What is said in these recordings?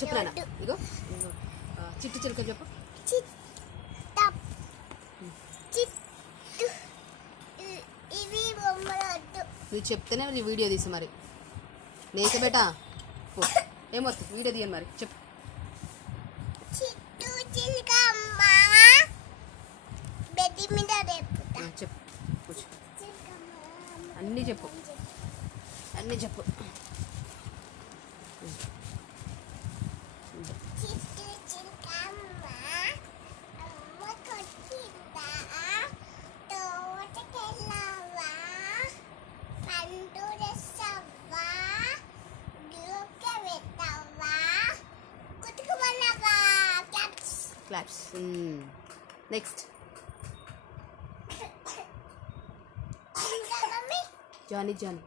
చెప్పు నాన్న. ఇగో చిట్టు చిలుక చెప్పు. నువ్వు చెప్తేనే వీడియో తీసి మరి నేక బేటా ఏమవుతుంది వీడియో తీయను మరి చెప్పు. చెప్పు అన్నీ చెప్పు అన్నీ చెప్పు. Claps. Next Johnny Johnny.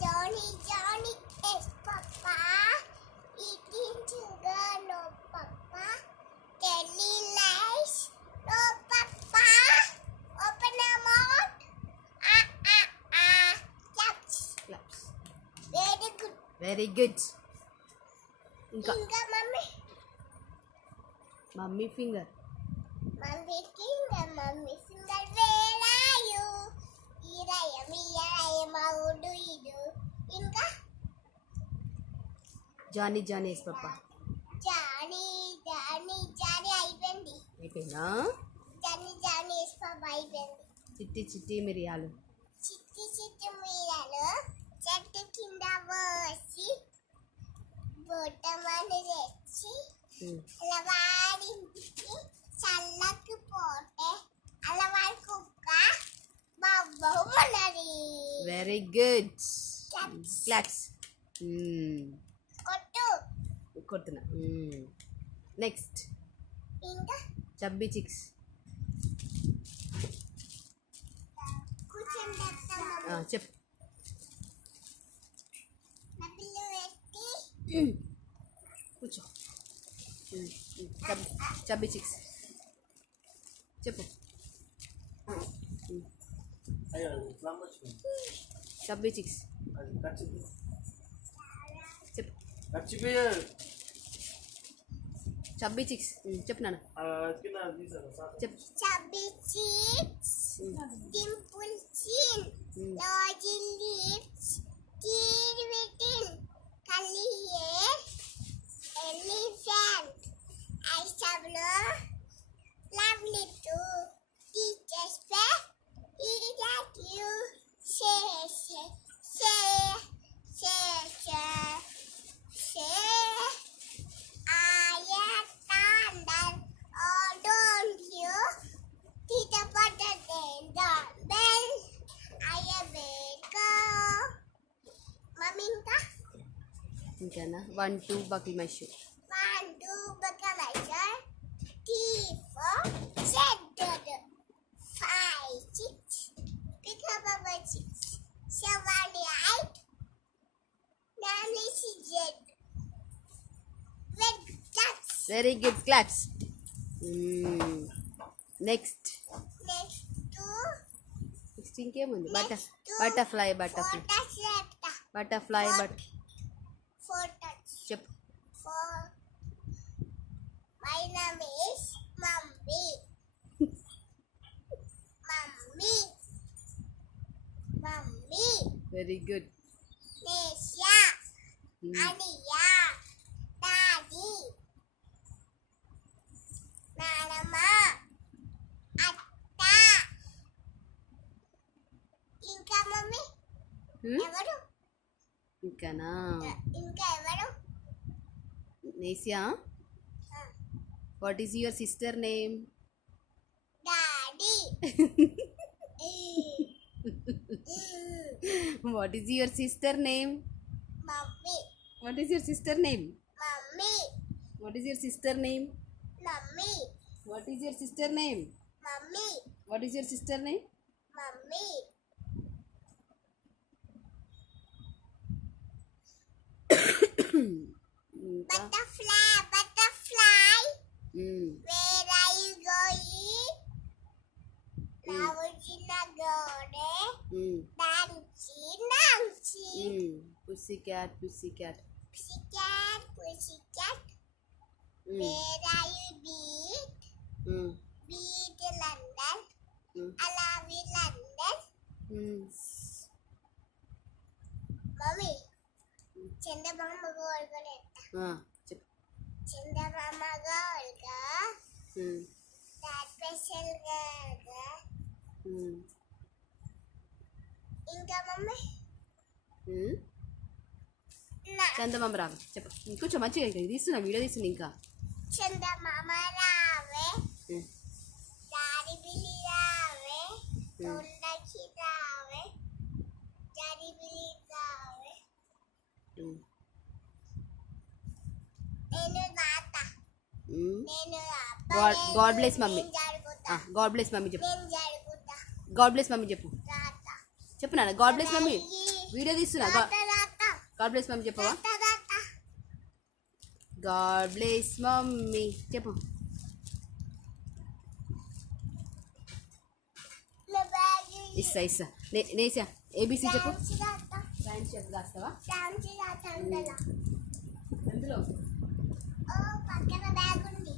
Johnny, Johnny is Papa. Eating sugar, no Papa. Telling lies, no Papa. Open your mouth. Claps. Claps. Very good. Very good. ఇంకా Inga, mommy. Mummy finger. Mommy finger, where are you? Here I am, how do you do? Inga. Johnny Johnny yes papa. Johnny అయిపోయింది. అయిపోయిందా? Johnny yes పాపా అయిపోయింది. చిట్టి చిట్టి మిరియాలు. చిట్టి చిట్టి మీరాలు చెట్టు కింద పోసి బొట్టమని తెచ్చి అలవాడింటికి చల్లకి పోతే అలవాడి కుక్క బొమ్మన్నది. Very good. క్లాప్స్. కొట్టు. కొడుతున్నా. నెక్స్ట్ ఇంకా చబ్బీ చిక్స్. కూర్చొని చెప్తాను. చెప్పు. నా పిల్ల పెట్టి కూర్చో. చబ్బీ చిక్స్ చెప్పు. చబ్బీ చిక్స్ చెప్పు. చబ్బీ చిక్స్ చెప్పు నాన్న. చెప్పు. Chubby cheeks, dimple chin, large lips, teeth within, curly hair, elephant, eyes blue, lovely too, teacher's pet, eat like you, say, I am thunder, oh don't you, Tita Potter the bell, I am baker. Mommy ఇంకా ఇంకేనా? 1 2 buckle my shoe. 1 2 become a sir. 3 4 Z 5 6 become a 6 7 8 9 Z. Very good. Claps. Next ఇంకేముంది? Butterfly. Butterfly చెప్పు. My name is Mummy. Very good. Nesha. Aniya. Daddy. Nanama. Atta. ఇంకా mummy ఎవరు? ఇంకానా? ఇంకా ఎవరు? Nesia. What is your sister name? Daddy. What is your sister name? Mummy. What is your sister name? Mummy. What is your sister name? Mummy. What is your sister name? Mummy. What is your sister name? Mummy. Butterfly. Where are you going? Pussycat. Pussycat. Where are you beat? Beat London. I love you London. Mommy. చందమామ గోల్గా చెప్పు. చందమామ గోల్గా special గా ఇంకా mummy చందమామ రావే చెప్పు. ఇంకొంచెం మంచిగా ఇంకా తీస్తున్నా, video తీస్తున్నా. ఇంకా చందమామ రావే, దారి బిల్లి రావే, తొండకి రావే, దారి బిల్లి రావే. నేను తాత, నేను God bless mummy. God bless mummy చెప్పు. నేను జరుగుతా గాడ్ బ్లెస్ మమ్మీ చెప్పు. తాత చెప్పు నాన్న. గాడ్ బ్లెస్ మమ్మీ వీడియో తీస్తున్నా. తాత గాడ్ బ్లెస్ మమ్మీ చెప్పవా? తాత గాడ్ బ్లెస్ మమ్మీ చెప్పు. ఇస్తా ఇస్తా. నేసా ఏబీసీ చెప్పు. సైన్స్ చెప్పు. రాస్తావా అందులో? పక్కన బ్యాగ్ ఉంది,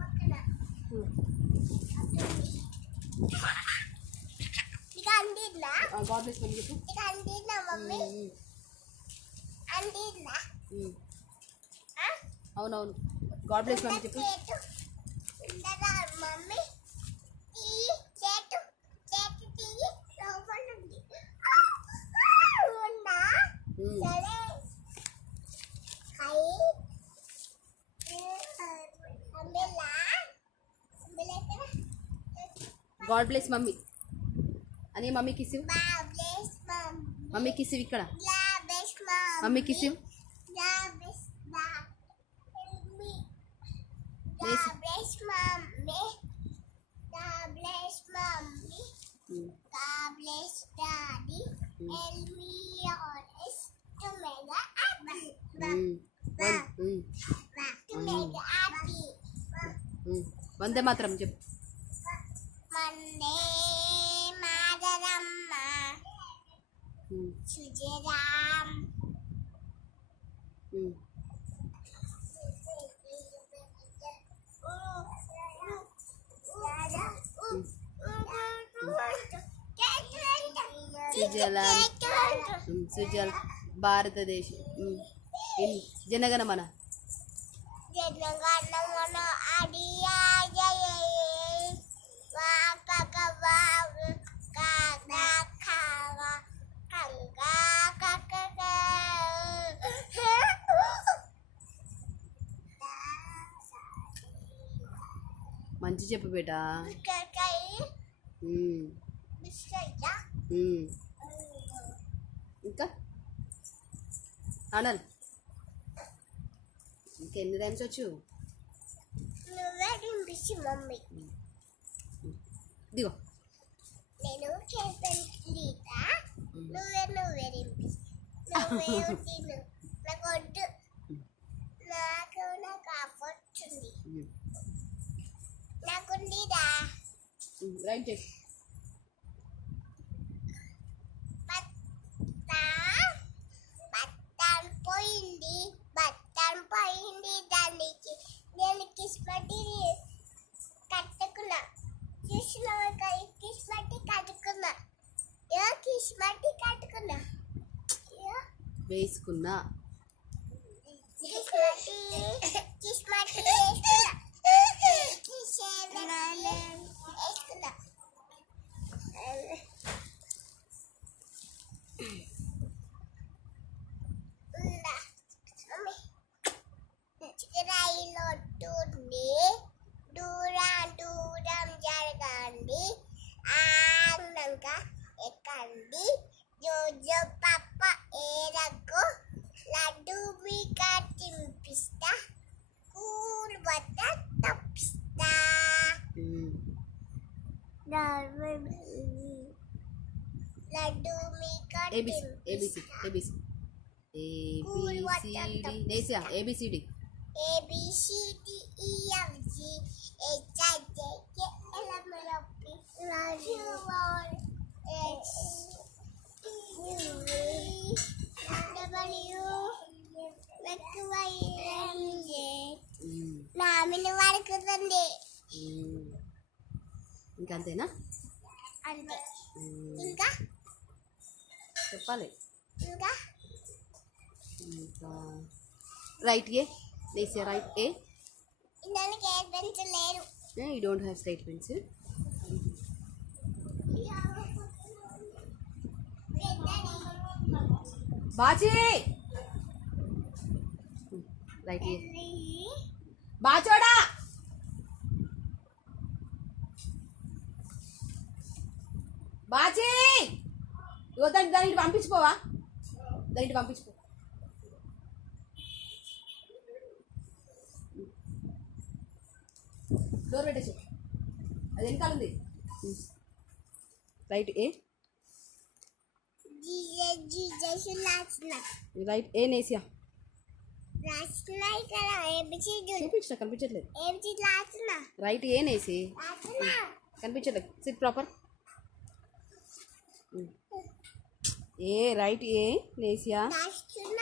పక్కన ఇక అందిందా? గాడ్ బ్లెస్ మమ్మీ చెప్పు. ఇక అందిందా మమ్మీ? అందిందా? అవునవును. గాడ్ బ్లెస్ మమ్మీ చెప్పు. ఉండదా మమ్మీ? చేటు చేటు తీయి, లోపల ఉంది. ఉందా? సరే. హై అంబెలా అంబెలా గాడ్ బ్లెస్ మమ్మీ అని మమ్మీ కిసివ్. బ్లెస్ మమ్మీ కిసివ్ ఇక్కడ. బ్లెస్ మమ్మీ కిసివ్. Bless me bless mummy. Bless mommy, God bless daddy, help me always to make a happy, to make a happy. వందే మాత్రం చెప్పు. Monday, Madaramma, Sujaram. సుజల భారతదేశం. జనగణమన. జనగణమన అడియా మంచి చెప్పు బేటా. ఇంకా అనల్ ఇంకెన్ని టైమ్స్ వచ్చు? నువ్వే తినిపించి మమ్మీ. దిగో. నేను చేస్తా, నువ్వే తినిపించి. నువ్వే తిను, నాకు వద్దు. నాకు ఆపొచ్చింది, నాకుందిదా. రైట్ చేసి బట్టం పోయింది దానికి. నేను కిస్మటి కట్టుకున్నా, కిస్మటి కట్టుకున్నా, కిస్మటి కట్టుకున్నా, వేసుకున్నా. కిస్మటి వేసుకున్నా, వేసుకున్నా. రైలొట్టుంది, దూరం జరగండి, ఆనందంగా ఎక్కండి. జోజో పప్ప ఏరకు లడ్డు మీకు తినిపిస్తా, కూల్ బట్ట తప్పిస్తా. లడ్డు మీకు ABC ABC ABC నేసా A B C D. ABCD E F G H I J K L M N O P Q R S T U V W X Y and Z. అయిపోయింది. ఇంకంతేనా? అంతే. ఇంకా చెప్పాలి. ఇంకా ఇంకా రైట్ ఏ నేసియా, రైట్ ఏ. దానికి ఏ pencil లేదు. You don't have straight pencil. బాజీ రైట్ ఏ. బాచోడా బాజీ ఇగో దానికి పంపించిపోవా, దానికి పంపించిపో. డోర్ పెట్టేసి అది వెనకాల ఉంది. Write A. జీజస్ రాసిన రైట్ ఏ నేసియా. రాసిన ఇక్కడ ఏబిసిడి చూపించిన కనిపించట్లేదు. ఏబిసిడి రాసిన రైట్ ఏ నేసి రాసిన కనిపించట్లేదు. Sit proper. A write A Nesia రాసిన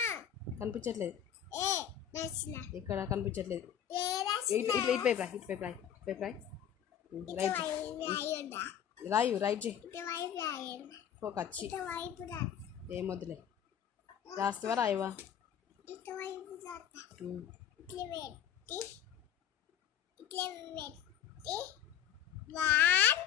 కనిపించట్లేదు. ఏ రాసిన ఇక్కడ కనిపించట్లేదు. ఏ ఇటు రాసిన ఇటు ఇటు వైపు రా, ఇటు వైపు రా, ఇటు వైపు రా. రైట్ రాయుండా రాయు, రైట్ చేయి. ఇటువైపు రాయండి. ఒక వచ్చి ఇటువైపు రా. ఏం వద్దులే. రాస్తావా రాయవా? ఇటువైపు రాస్తా. ఇట్లా పెట్టి 1